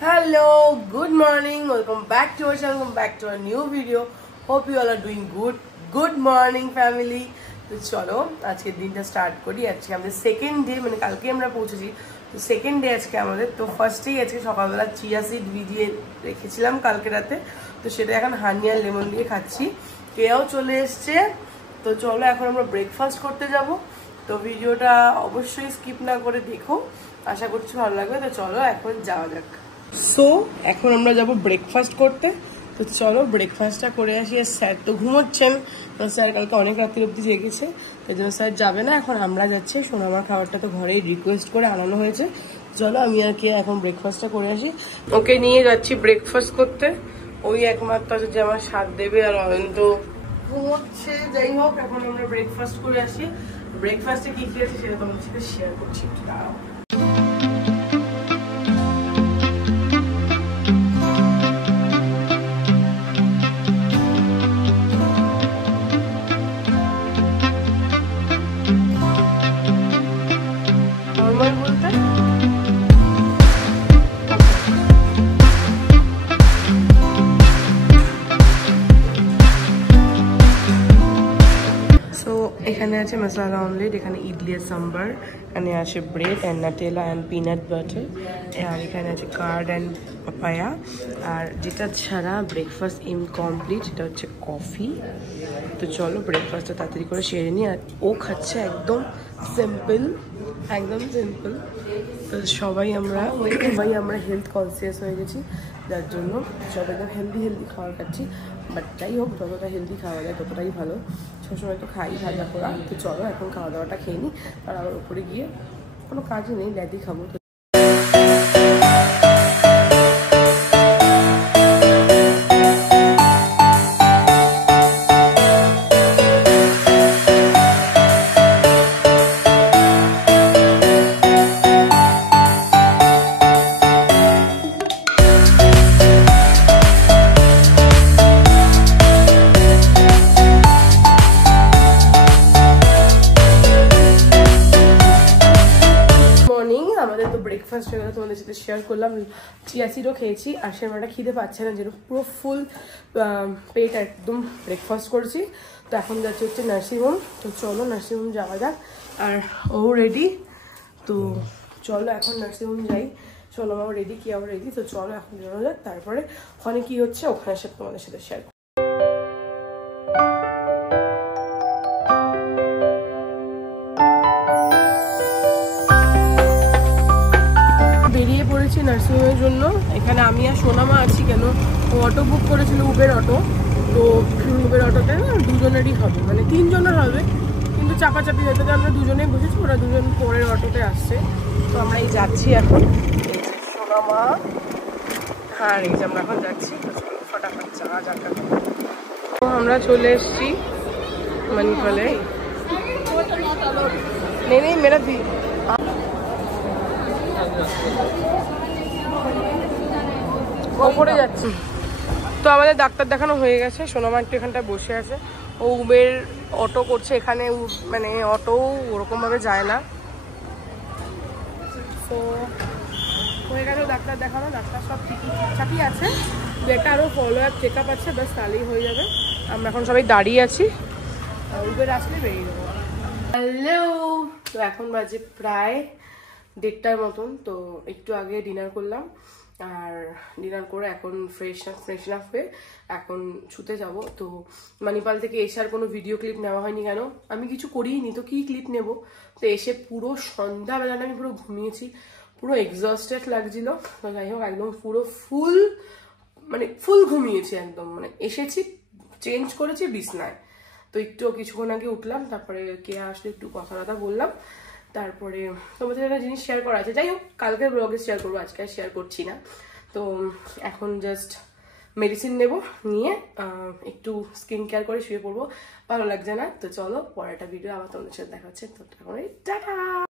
Hello, good morning. Welcome back to our channel. Welcome back to our new video. Hope you all are doing good. Good morning, family. তো চলো আজকের দিনটা start করি। আজকে আমাদের second day, মানে কালকে আমরা পৌঁছেছি, তো সেকেন্ড ডে আজকে আমাদের। তো ফার্স্টেই আজকে সকালবেলা চিয়া সিড ভিজিয়ে রেখেছিলাম কালকে রাতে, তো সেটা এখন হানি আর লেমন দিয়ে খাচ্ছি। কেয়াও চলে এসছে। তো চলো এখন আমরা ব্রেকফাস্ট করতে যাব। তো ভিডিওটা অবশ্যই স্কিপ না করে দেখো, আশা করছি ভালো লাগবে। তো চলো এখন যাওয়া যাক। সো এখন আমরা যাব ব্রেকফাস্ট করতে। তো চলো ব্রেকফাস্টটা করে আসি। আর স্যার তো ঘুমোচ্ছেন, স্যার কালকে অনেক রাত্রি অবধি জেগেছে, তাই জন্য স্যার যাবে না। এখন আমরা যাচ্ছি। সোনামার খাবারটা তো ঘরেই রিকোয়েস্ট করে আনানো হয়েছে। চলো আমি আর কে এখন ব্রেকফাস্টটা করে আসি। ওকে নিয়ে যাচ্ছি ব্রেকফাস্ট করতে। ওই একমাত্র আছে যে আমার সাথ দেবে, আর অয়ন্ত ঘুমোচ্ছে। যাই হোক এখন আমরা ব্রেকফাস্ট করে আসি। ব্রেকফাস্টে কি খেয়েছি সেটা তোমাদের সাথে শেয়ার করছি। দাঁড়াও। এখানে আছে মশলা অমলেট, এখানে ইডলি আর সাম্বার, এখানে আছে bread and Nutella and peanut butter, আর এখানে আছে কার্ড অ্যান্ড পাপায়া। আর যেটা ছাড়া ব্রেকফাস্ট ইনকমপ্লিট সেটা হচ্ছে কফি। তো চলো ব্রেকফাস্টটা তাড়াতাড়ি করে সেরে নিই। আর ও খাচ্ছে একদম সিম্পল, একদম সিম্পল। তো সবাই আমরা হেলথ কনসিয়াস হয়ে গেছি, যার জন্য সবাই একদম হেলদি খাবার খাচ্ছি। বাট যাই হোক, যতটা হেলদি খাওয়া যায় ততটাই ভালো। সবসময় তো খাই ভাজা করা। তো চলো এখন খাওয়া দাওয়াটা খেয়ে নিই। আর আবার উপরে গিয়ে কোনো কাজই নেই, ল্যাদি খাবো। আমাদের তো ব্রেকফাস্ট হয়ে গেল, তোমাদের সাথে শেয়ার করলাম। চিয়া সিডও খেয়েছি, আর সেমাটা খিদে পাচ্ছে না, যেটা পুরো ফুল পেট একদম ব্রেকফাস্ট করছি। তো এখন যাচ্ছে হচ্ছে নার্সিংহোম। তো চলো নার্সিংহোম যাওয়া যাক। আর ও রেডি, তো চলো এখন নার্সিংহোম যাই। চলো আমার রেডি, কি আবার রেডি। তো চলো এখন যাওয়া যাক, তারপরে ওখানে কি হচ্ছে ওখানে সাথে তোমাদের সাথে শেয়ার। বেরিয়ে পড়েছি নার্সিংহোমের জন্য। এখানে আমি আর সোনামা আছি। কেন অটো বুক করেছিল, উবের অটো। তো উবের অটোতে না দুজনেরই হবে, মানে তিনজনের হবে, কিন্তু চাপাচাপি হতে আমরা দুজনেই বসেছি, ওরা দুজন পরের অটোতে আসছে। তো আমরা এই যাচ্ছি এখন, সোনামা। হ্যাঁ এই যে আমরা এখন যাচ্ছি, ফটাফট যাওয়া যাক। তো আমরা চলে এসছি মণিপালে। নেই মেরা দি ওপরে যাচ্ছি। তো আমাদের ডাক্তার দেখানো হয়ে গেছে। সোনামা একটু এখানটায় বসে আছে। ও উবের অটো করছে এখানে, মানে অটো ওরকম ভাবে যায় না। তো হয়ে গেল ডাক্তার দেখানো। ডাক্তার সব ঠিকঠাকই আছে, যেটা আরও ফলো আপ চেক আপ আছে, ব্যাস তাহলেই হয়ে যাবে। আমরা এখন সবাই দাঁড়িয়ে আছি, উবের আসলে বেরিয়ে যাবো। হ্যালো, তো এখন বাজে প্রায় 1:30টার মতন। তো একটু আগে ডিনার করলাম, আর ডিনার করে এখন ফ্রেশ আপ হয়ে এখন শুতে যাব। তো মণিপাল থেকে এসে আর কোনো ভিডিও ক্লিপ নেওয়া হয়নি। কেন আমি কিছু করিই নি, তো কি ক্লিপ নেব। তো এসে পুরো সন্ধ্যাবেলাটা আমি পুরো ঘুমিয়েছি, পুরো এক্সস্টেড লাগছিল। তো যাই হোক একদম পুরো ফুল ঘুমিয়েছি একদম। মানে এসেছি, চেঞ্জ করেছি বিছনায়। তো একটু কিছুক্ষণ আগে উঠলাম, তারপরে কে আসলে একটু কথা বললাম। তারপরে তোমাদের একটা জিনিস শেয়ার করা আছে, যাই হোক কালকের ব্লগে শেয়ার করবো, আজকে আর শেয়ার করছি না। তো এখন জাস্ট মেডিসিন নেব, নিয়ে একটু স্কিন কেয়ার করে শুয়ে পড়বো, ভালো লাগছে না। তো চলো পরেরটা ভিডিও আবার তোমাদের সাথে দেখা হচ্ছে। তো টাটা।